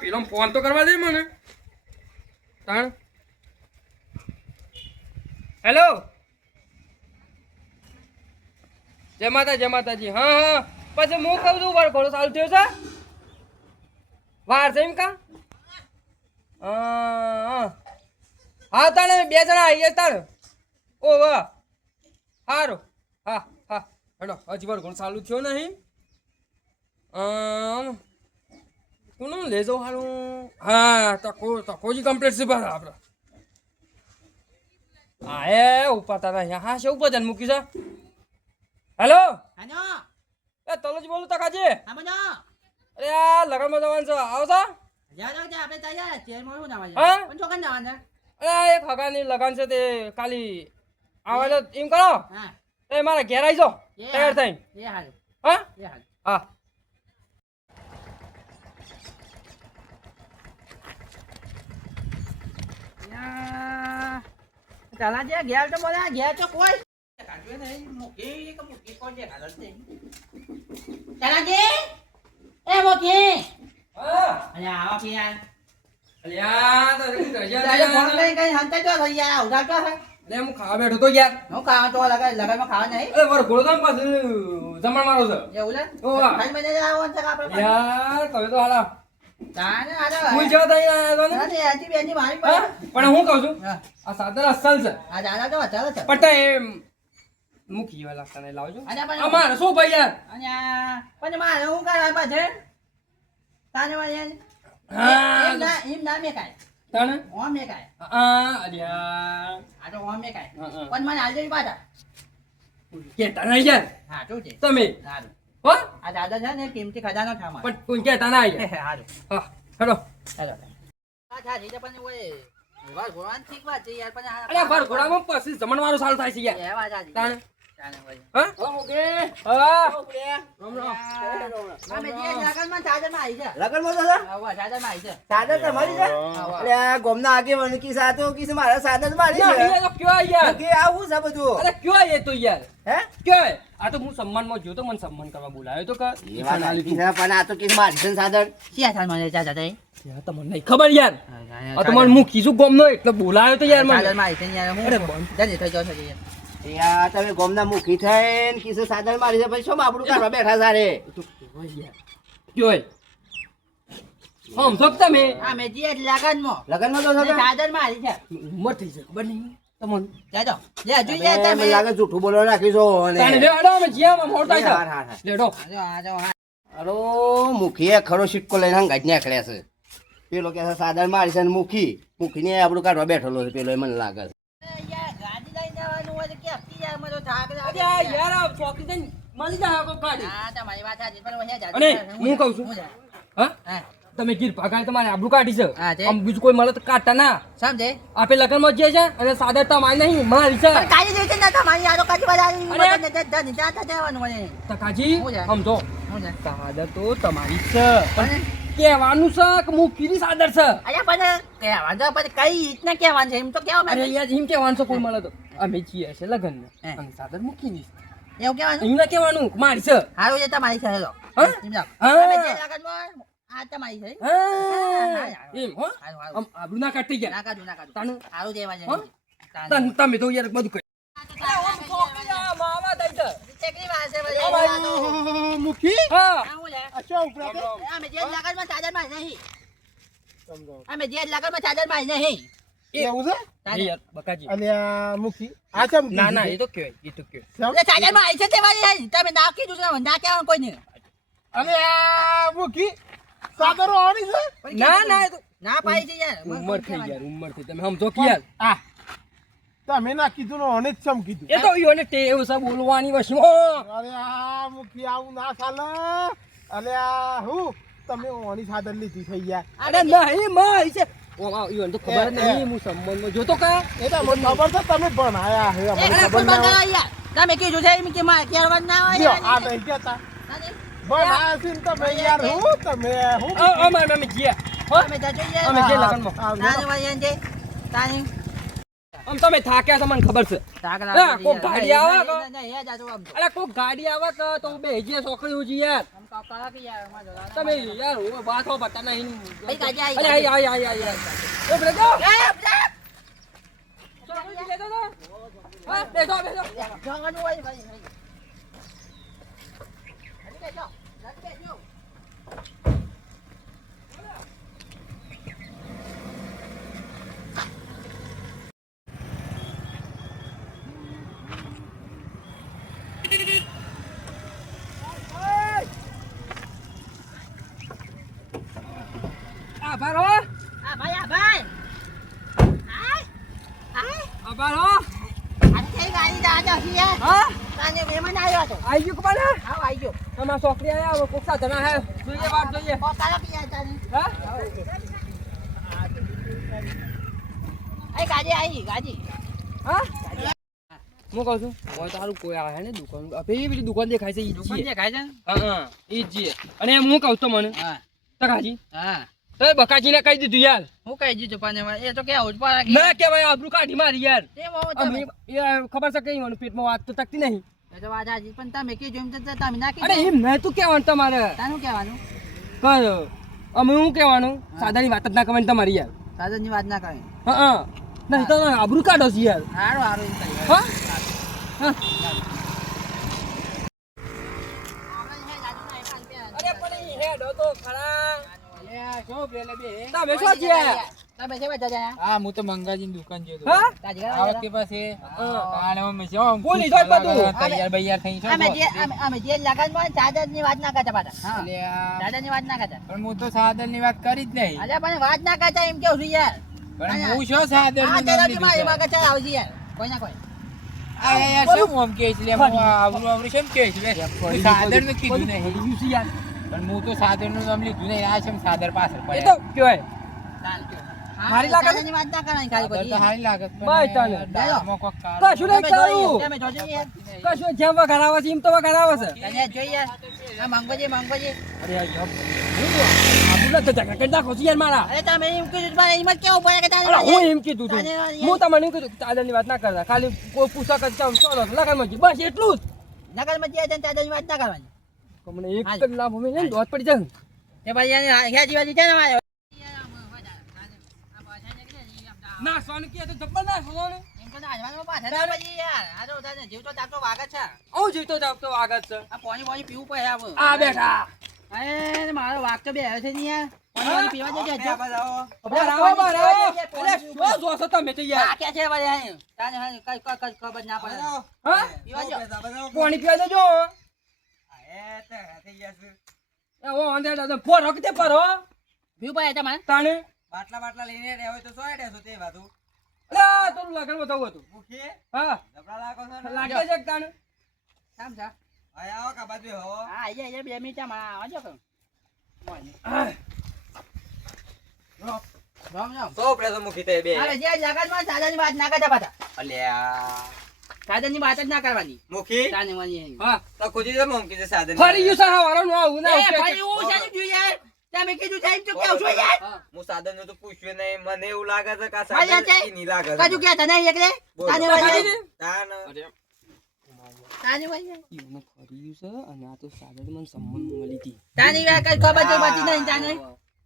પેલો ફોન તો કરવા દે મને. તાણ. હેલો. જય માતા જય માતાજી. હા હા. પછી હું કહું છું વાર ઘોડો ચાલુ થયો છે? વાર છે એમ કા? હા તાણે બે જણા આવીએ તાણ. ઓ, વાહ. સારું હા હા. હેડો, હજી વાર ઘોડો ચાલુ થયો નહીં. કોનું લેજો હારું હા તકો તકોજી કમ્પ્લીટ છે બસ આપણે હા એ ઉપાતા નહીં હા છે ઉપર જન મૂકી છે હેલો? હાનો એ તલોજી બોલું તકાજી હામનો અરે આ લગનમાં જવાનું છે. આવો છો આપણે તૈયાર છીએ. મોરું ના હા? પણ ચોકન જવાનું અરે એક હગાની લગન છે તે ખાલી આવે એમ કરો. હા. એ મારા ઘેર આવી જાઓ. તૈયાર થઈ થઈને. એ હાલ. હા? એ હાલ. હા. ચાલા જે ઘેર તો બોલા ઘેર તો કોઈ કાઢ્યો નહીં. મૂકી કે મૂકી કોઈ જે હાલત નહીં. ચાલા જે એ મૂકી. હા. અને આવા કે યાર અલ્યા તો ફોન અરે કઈ કઈ હંતા તો થઈ યાર ઉધાર તો હે હું ખાવા બેઠો તો યાર હું ખાવા તો લગાય લગાયમાં ખાવા નહીં. અરે તો પાછું જમણ મારો છે. એવું લે? ઓ ખાઈ મજા આવો છે આપણે યાર તમે તો હાલા. સ્કૂલ જવા તઈ આવ્યો ને? આજી બેની મારી પાસે. પણ હું કહું છું આ અસલ છે. આ દાદા તો અસલ છે. પટ્ટા એ મૂકી લાવજો. શું ભાઈ યાર? અને પણ મારે હું કરવા પાછે તાને વાળે એમ હા. ના એમ ના મે કાય તને ઓમ મે કાય આ અલ્યા આ તો ઓમ મે કાય. પણ મને આજે પાછા. કહેતા નહીં યાર. હા શું છે તમે? સારું. હો? આ દાદા છે ને કિંમતી ખજાનો છે અમારો. પણ કોઈ કે તને યાર હારું. હા હેડો ચાલો આ થા છે પણ ઓય વાર ભગવાન ઠીક વાત છે યાર પણ અરે ભર ઘોડામાં પછી જમણવારો સારું થાય છે યાર. એ વાત આવી આવી આ ગોમના આગેવાન કી કી મારા મારી કયો યાર? કે આવું છે બધું? અરે કયો એ તો યાર? હે? કયો એ? આ તો હું સન્માનમાં જોયો તો મને સન્માન કરવા બોલાયો તો કે પણ આ તો કેસ મારી મને ચાચા થઈ તમને નહીં ખબર યાર. આ તો મને હું કીધું ગોમનો એટલે બોલાયો તો યાર મને. યાર હું. થઈ જાઓ યાર. આ તમે ગોમના મુખી થઈને કી સાધન મારી છે પછી શું આપણું કરવા બેઠા સારે જોઈ? તમે? આ મેં જે લગનમાં. લગનમાં તો ને છે ચાદરમાં આવી છે. ઉંમર થઈ છે ખબર નહીં. તમને? જાજો લે હજુ તમે. તમે લાગે જૂઠું બોલવા નાખી છો અને તાણે લે હડો અમે જીયામાં મોડ છે. હાર, હાર. લેડો. આજો આજો હા. અરો મુખીએ ખરો સિક્કો લઈને હંગાજ નીકળ્યા છે. પેલો કે છે મારી છે ને મુખી. મુખીને આપણું કાઢવા બેઠેલો છે પેલો એ મને લાગે છે. યાર મળી જાય ગાડી. હા તમારી વાત સાચી પણ અહીંયા જાજો. અને હું કહું છું. હા તમે ગીર ભાગાય તમારે આબરૂ કાઢી છે. આમ બીજું કોઈ મળે તો કાઢતા ના. સમજે આપે લગ્નમાં જે છે અને સાદર તમારી નહીં મારી છે. કાઢી જેવી છે ને તમારી આરો કાઢી બધા. અરે. મને તે- તે- તે- તે- જવાનું મને તકાજી સમજો સાદર તો તમારી છે. પણ અને? કહેવાનું છે કે મુખીની સાદર છે? અરે પણ કહેવાનું તો પછી કઈ રીતના કહેવાનું છે? એમ તો કહેવા અરે. યાર એમ કહેવાનું છે કોઈ મળે તો. અમે છીએ છે લગ્ન હે. અને સાદર હું છે. એવું કહેવાનું? એમ ના કહેવાનું મારી છે. સારું છે તમારી છે હેલો. હા? હા. તમે જે લગનમાં આ તમારી છે. હા, એમ હો. ના કાઢી ગયા. ના કાઢું ના કાઢું. તાનું સારું છે છે. હા? તમે તો યાર બધું કહી ચકરી વાત મુખી? હા. અચ્છા ઉપરા અમે જે લગનમાં ચાદરમાં નહીં. અમે જે લગનમાં ચાદરમાં નહીં. એવું છે? બકાજી. અલ્યા મુખી? આ ચમ ના ના એ તો કહેવાય એ તો કહેવાય. એટલે ચાદરમાં આવી છે તે વાળી તમે ના કીધું છે ના કહેવાનું કોઈ નહીં અલ્યા મુખી? આણી છે? ના ના એ તો ના પાડી છે યાર ઉંમર થઈ યાર. ઉંમર થઈ તમે સમજો કે યાર આ તમે ના કીધું ને ઓને જ ચમ કીધું. એ તો ઈઓને ટેવ છે બોલવાની વશમાં અરે આ મુખી આવું ના ચાલે. અલ્યા હું? તમે ઓની સાદર લીધી થઈ ગયા. અરે નહીં માં છે. આ ઈઓને તો ખબર. નહીં હું સંબંધમાં જોતો કા? એ તો મને ખબર છે તમે ભણાયા હે અમને ખબર ના તમે કીધું છે એમ કે મારે કહેવાનું ના હોય આ. નહીં કહેતા? ભણાયા છે તમે યાર હું? તમે હું? અમે જીયા હો. તમે જજો યાર. અમે જે લગનમાં. છે. તાને. આમ તમે થાક્યા છો મને ખબર છે. કોઈ કોક ગાડી આવે. અરે કોક ગાડી આવે કે તો બે જે છોકરી ઉજી યાર. તમે યાર હું વાતો બતા નહીં. ગાડી આવી, અરે આઈ આઈ આઈ આઈ ઓ હા બેસો બેસો. જવાનું હોય, ભાઈ, ભાઈ. હજી બેસો, હજી બેસો. આભાર હો આ ભાઈ, આ ભાઈ. આય, આય. આભાર હો આજે કઈ ગાડી દાદા છે યાર. હા તાને મહેમાન આવ્યો હતો. આઈ ગયું કમાને આવો, આવી ગયો. તમારા છોકરી આવ્યા હવે કોક સાથે ના હે. જોઈએ વાત જોઈએ. કે હા? એ ગાડી આવી, ગાડી. હા? હું કહું છું? કોઈ તારું કોઈ આવે ને દુકાન. આ પેલી પેલી દુકાન દેખાય છે ઈ જ છીએ. છે? હા હા. ઈ જ અને એમ હું કહું તો મને હા. તકાજી હા. તો બકાજીને કહી દીધું યાર. હું કહી દીધું પણ એ તો કેવું જ પડે કે ના આબરૂ કાઢી મારી યાર. ખબર છે કઈ મને પેટમાં વાત તો તકતી નહીં. એ તો વાત હાચી. પણ તમે કીધું એમ તો તમે ના અરે એમ નહીં તું કહેવાનું તમારે. તાનું કહેવાનું? કર અમે હું કહેવાનું? સાદાની વાત જ ના કરવાની તમારી યાર. સાધનની વાત ના કરે હા હા. નહીં તો આબરૂ કાઢો છે યાર. સારું સારું હા? હા. અરે પણ હેડો તો ખરા. તમે શું છે? હા હું તો મંગાજીની દુકાન જોયો તો. હા? તાજી આ વખતે પાસે હા. અમે શું બોલી જો બધું. તૈયાર બૈયાર થઈ છો અમે જે અમે અમે જે લગનમાં સાધનની વાત ના કરતા પાછા. હા. એટલે વાત ના કરતા. પણ હું તો સાધનની વાત કરી જ નહીં. અલ્યા પણ વાત ના કરતા એમ કેવું છું યાર? પણ હું શું સાધન આ તેરાજી એમાં કચાર આવશે યાર. કોઈ ના કોઈ. યાર શું આમ કે છે? લે, આવરું આવરું કેમ કે છે? નું કીધું નહીં. ભૂલી ગયું છે યાર. પણ હું તો સાધનનું નામ લીધું નહીં. આ છે સાધન પાછળ તો કહેવાય મારી લાગે ની વાત ના કરવાની ખાલી સાધન તો હારી લાગે બસ કાળું. કશું નહીં કરું. તમે જોજો ને કશું જેમ વઘાર આવે છે એમ તો વઘાર આવે છે. તને જોઈએ આ મંગોજી મંગોજી. અરે યાર કરી નાખો મારા. અરે તમે એમ કીધું મારે એમ જ કેવું પડે કે તારી હું એમ કીધું તું હું તમને એમ કીધું ચાદરની વાત ના કરતા. ખાલી કોઈ પૂછા લગનમાં જી બસ એટલું જ. લગન જે છે ને સાધનની વાત ના કરવાની. મને એક હાલ. કલાક અમે ને દોત પડી જાય એ ભાઈ યાર હેજી વાજી છે ને મારે ના સોન કે તો જબ્બર ના એમ તો નાચવાનું પાછળ પછી યાર. આ તો તને જીવતો જાગતો વાગે છે. આવું જીવતો જાવતો આગળ છે. આ પાણી પાણી પીવું પડે આવું આ બેઠા. અરે મારો વાગ તો બે આવ્યો છે ને યાર. પાણી પીવા જજો હજુ. બહાર આવો અરે શું જોશો તમે તો યાર? આ ક્યાં છે ભાઈ તાને કઈ કઈ કઈ ખબર ના પડે. હા? પીવા જો. પાણી પીવા દેજો એ ઓ અંદર ફોર હકતે પર હો. પીવું પડે તમારે. તાણે? બાટલા બાટલા લઈને રહ્યા હોય તો સોય આડ્યા તે બાજુ? અરે તો લગન બતાવું હતું. મુખી, હા. જબરા લાગો છો લાગે છે કાન કામ છે? અહીં આવો કા બાજુ હો. હા આય આય બે મિનિટમાં આવજો કર રામ રામ. તો તો મુખી તે બે. અરે જે જગતમાં સાધનની વાત ના કરતા પાછા. અલ્યા. સાધનની વાત જ ના કરવાની. મુખી, સાધન વાળી. હા. તો ખુજી તો મૂકી દે સાધન. ફરી ગયું સા વાળો નો આવું ના એ ભાઈ હું સાચું યાર તમે કીધું સાહેબ તો કેવું છો યાર. હું સાધન તો પૂછ્યું નહીં મને એવું લાગે છે કે સાધન છે? લાગે છે. કાજુ કે તને એકલે? તાને વાજે તાન. તાને વાળી એવું ફરી છે અને આ તો સાગર મને સંબંધ મળી હતી. તાની વાત કઈ ખબર તો બચી નહીં તાને?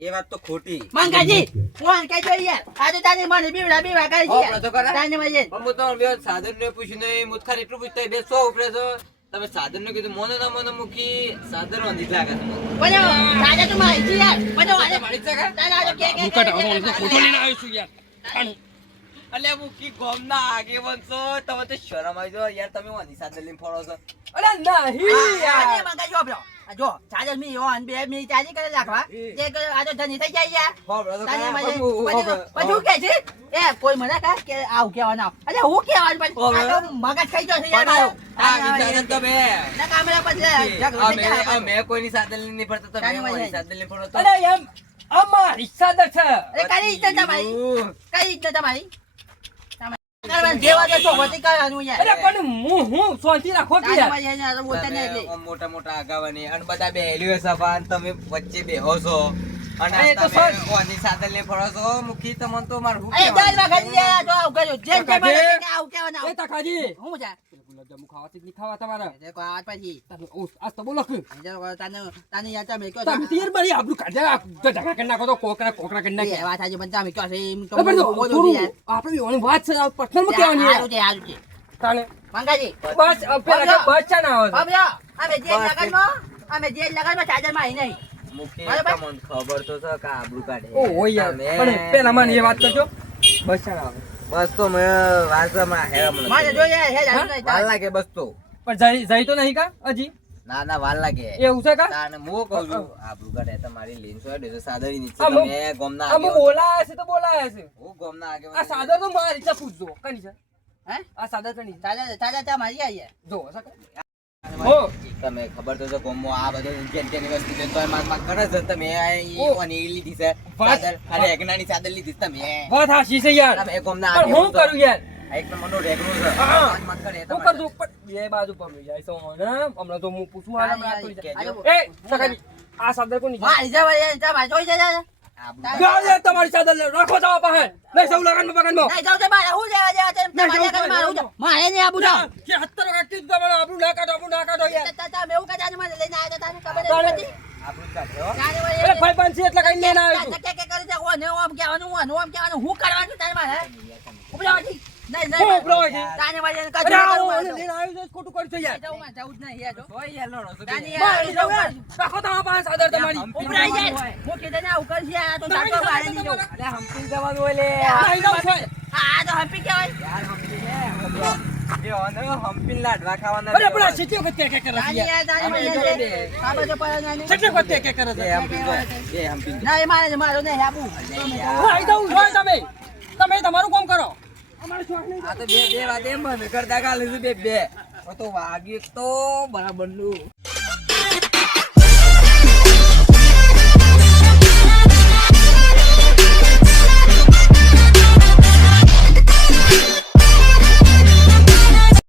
એ વાત તો ખોટી. મંગાજી ફોન કઈ જોઈ યાર. આ તો તાને મને બીવડા બીવડા કરી છે. તાને વાળી હું તો બે સાધન ને પૂછ્યું નહીં ખાલી એટલું પૂછતો બે સો ઉપડે છો. તમે સાધનનું કીધું મોનો ના મોનો મૂકી સાધન વાંધી જ લાગે છે મને. બોલો તાને તો મારી યાર. બોલો વાલે મારી છે કાં? તાને આ કે કે હું કટાવો ફોટો લઈને આવ્યો છું યાર. તાણે. અલ્યા મૂકી ગોમના આગેવાન છો. તમે તો શરમ આવી જો યાર તમે વાંધી સાધન લઈને ફરો છો. અરે નહીં યાર. મંગાજી વાપરો આ જો ચાર્જર મી યો અને બે મી ચાલી કરે રાખવા જે કે આ તો ધની થઈ જાય યાર. હું- પછી કે છે? એ કોઈ મને કા કે આવ કહેવાનું અરે હું કહેવાનું પછી આ તો મગજ ખાઈ ગયો છે યાર મારો. આ વિચારે તો બે. ના કામરા પછી જાય કોઈની સાધન લઈને નહીં તો મે કોઈની મારી વાળી. સાધન લઈને ફરો તો અરે એમ અમારી સાદર છે. અરે કઈ ઇજ્જત તમારી? કઈ ઇજ્જત તમારી? મોટા મોટા આગાવાની અને બધા બેહેલી હોય સભા તમે વચ્ચે બેહો છો. અને તો સર. કોની સાદર લઈને ફરો મુખી તમને તો મારું એ તો આવું કર્યું જેમ મને કે એ. હું છે ગુલાબજાંબુ નહીં ખાવા તમારા. એ પછી. તમે આજ તો બોલો કે લોકો તને તને યાર તમે તમે તીર મારી આબરૂ કાઢે ઝઘડા કરી નાખો તો કોકરા કોકરા કરી નાખે. વાત આજે પણ તમે કહો છો? એમ તો તો પણ જો, બોલું છું થોડું યાર. આપણે એવાની વાત છે આ પર્સનલમાં કહેવાની યાર. છે સારું છે. તાણે? મંગાજી બસ પેલા કે બસ છે ને આવે અમે જે. લગનમાં અમે જે લગનમાં ચાર્જરમાં આવી નહીં ખબર તો છે કે આબરૂ કાઢે. ઓ યાર. પણ પેલા મને એ વાત કરજો. બસ આવે. બસ તો મેં વાસમાં હેરામ નથી. મારે જોઈએ હે હા? જાણું નહીં વાર લાગે બસ તો. પણ જઈ જઈ તો નહીં કા હજી? ના ના લાગે. એવું છે કા? તાને હું કહું છું આબરૂ કાઢે તમારી લીન સો હેડે તો સાદરી નીચે તમે ગોમના અમુક બોલાયા છે તો બોલાયા છે. હું ગોમના આગેવાન આ સાદર તો મારી છે પૂછજો કની છે? હે? આ સાદર કની તાજા ચાલે ચા મારી આવીએ જો હો તમે ખબર તો છે ગોમમાં આ બધો કેન કેન વસ્તુ છે તો માર માગ કરે છે તમે ઈ ઓ. લીધી છે. વાત- અને અરે એકનાની સાદર લીધી છે તમે. વાત હાચી છે યાર. તમે ગોમના પણ હું કરું યાર? એક એક મનો રેગનો છે. માગ કરે તો કર પણ બે બાજુ પમી જાય છે ને હમણાં તો હું પૂછું આ. એ સગાજી આ સાદર કોની જા જા યાર ચા જોઈ જાય આબરૂ ગાળ યાર તમારી ચાદર લે રાખો જાવ પાસે નહીં સૌ લગન બગનમાં નહીં જાઉં તો હું જવા જવા છે નહીં, લગન મારે હું જાઉં. જાઉં. મારે નહીં આબુ જાઉં. કે હત્તર કાકી તમારે આપણું ના કાઢો આપણું ના કાઢો યાર તા- તા- તમે એવું કદાચ લઈને ખબર નથી કાઢે વળી એટલે ભાઈ પાંચી એટલે કઈ લઈને આવ્યો કે- કે- કે કરી છે, ઓને ઓમ કહેવાનું, ઓને ઓમ કેવાનું હું કરવાનું તારે મારે? ઉપલા હમ્પી લાડવા ખાવાના. સિટી વખત કે કરે છે. આ પર કે કરે છે? હમ્પી. ના, એ મારે મારું તમે. તમે તમારું કામ કરો. આ તો બે બે વાત એમ કરતા કાલે બે બે. તો વાગ્યું તો બરાબરનું.